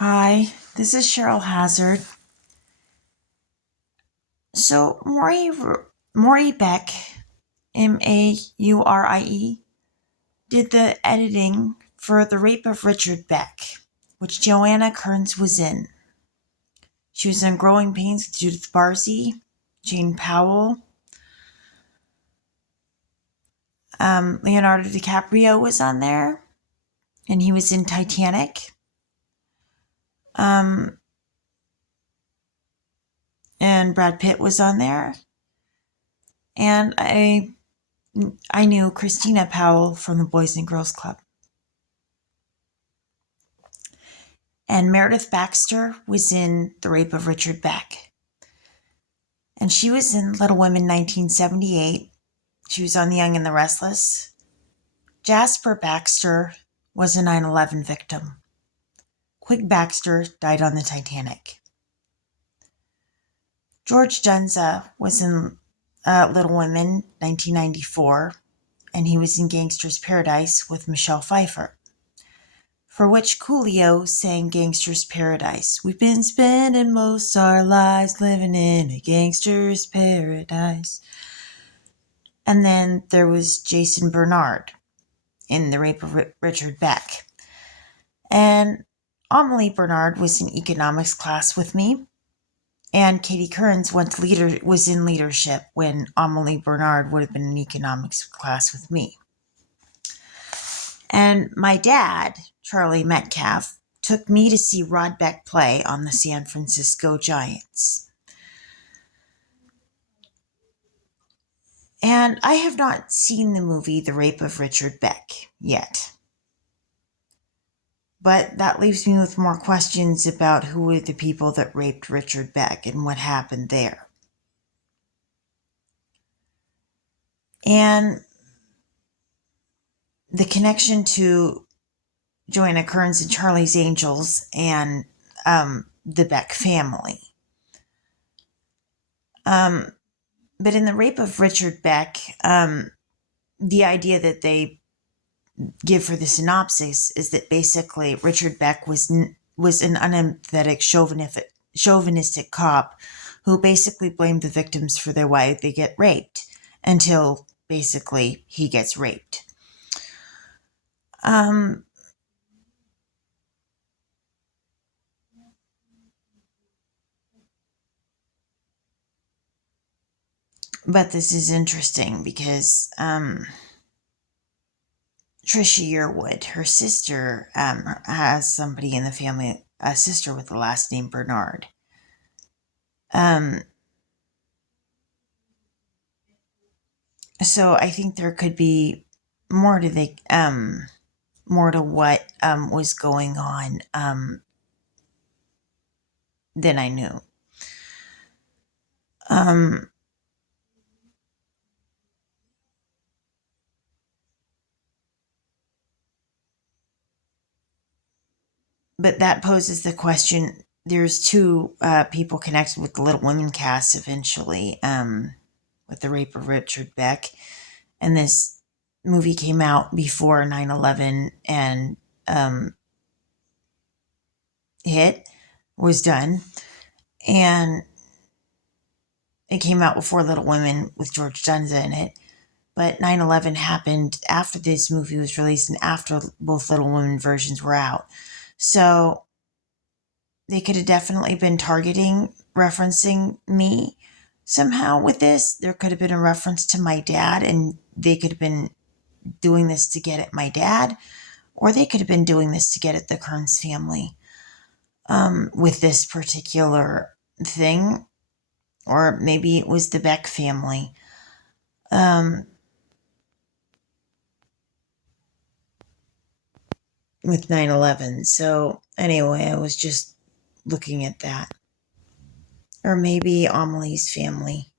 Hi, this is Cheryl Hazard. So, Maury Beck, Maurie, did the editing for The Rape of Richard Beck, which Joanna Kearns was in. She was in Growing Pains with Judith Barzey, Jane Powell. Leonardo DiCaprio was on there, and he was in Titanic. Um, and Brad Pitt was on there. And I knew Christina Powell from the Boys and Girls Club. And Meredith Baxter was in The Rape of Richard Beck. And she was in Little Women 1978. She was on The Young and the Restless. Jasper Baxter was a 9/11 victim. Quig Baxter died on the Titanic. George Junza was in Little Women 1994, and he was in Gangster's Paradise with Michelle Pfeiffer, for which Coolio sang Gangster's Paradise. We've been spending most our lives living in a gangster's paradise. And then there was Jason Bernard in The Rape of Richard Beck. And Amelie Bernard was in economics class with me. And Katie Kearns was in leadership when Amelie Bernard would have been in economics class with me. And my dad, Charlie Metcalf, took me to see Rod Beck play on the San Francisco Giants. And I have not seen the movie The Rape of Richard Beck yet. But that leaves me with more questions about who were the people that raped Richard Beck and what happened there. And the connection to Joanna Kearns and Charlie's Angels and the Beck family. But in The Rape of Richard Beck, the idea that they give for the synopsis is that basically Richard Beck was an unempathetic, chauvinistic cop who basically blamed the victims for their why they get raped until basically he gets raped. But this is interesting because Trisha Yearwood, her sister, has somebody in the family, a sister with the last name Bernard. So I think there could be more to what was going on than I knew. But that poses the question. There's two people connected with the Little Women cast eventually, with The Rape of Richard Beck. And this movie came out before 9/11 and was done. And it came out before Little Women with George Junza in it. But 9/11 happened after this movie was released and after both Little Women versions were out. So they could have definitely been referencing me somehow with this. There could have been a reference to my dad, and they could have been doing this to get at my dad, or they could have been doing this to get at the Kearns family with this particular thing, or maybe it was the Beck family. With 9/11. So anyway, I was just looking at that. Or maybe Amelie's family.